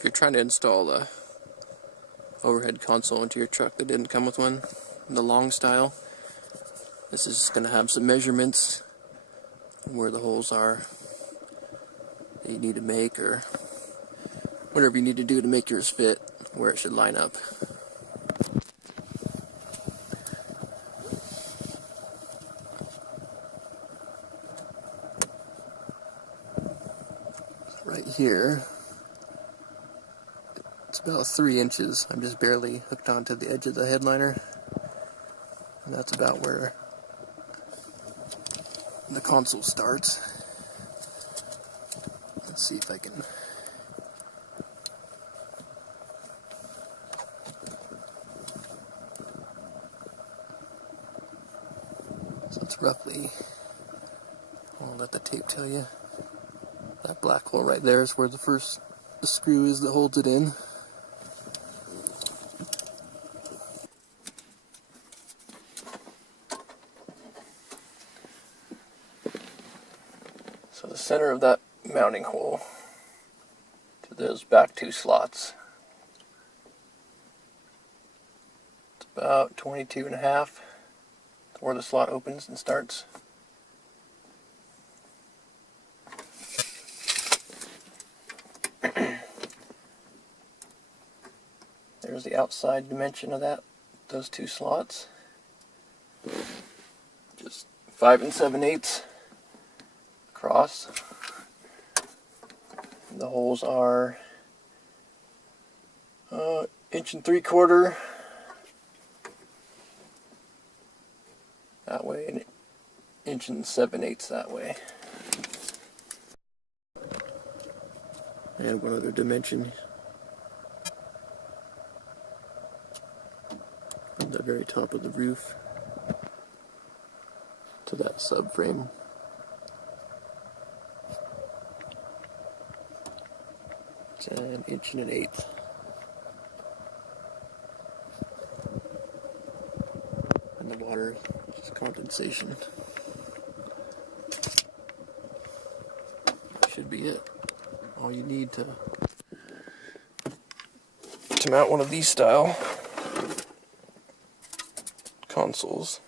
If you're trying to install a overhead console into your truck that didn't come with one, the long style, this is going to have some measurements where the holes are that you need to make, or whatever you need to do to make yours fit where it should line up. Right here, it's about 3 inches. I'm just barely hooked onto the edge of the headliner, and that's about where the console starts. Let's see if I can so it's roughly, I'll let the tape tell you. That black hole right there is where the screw is that holds it in. So the center of that mounting hole to those back 2 slots, it's about 22.5 where the slot opens and starts. There's the outside dimension of those 2 slots. Just 5 7/8 across. The holes are 1 3/4 inches that way, and 1 7/8 inches that way. And one other dimension. From the very top of the roof to that subframe. It's 1 1/8 inches. And the water is condensation. That should be it. All you need to mount one of these style consoles.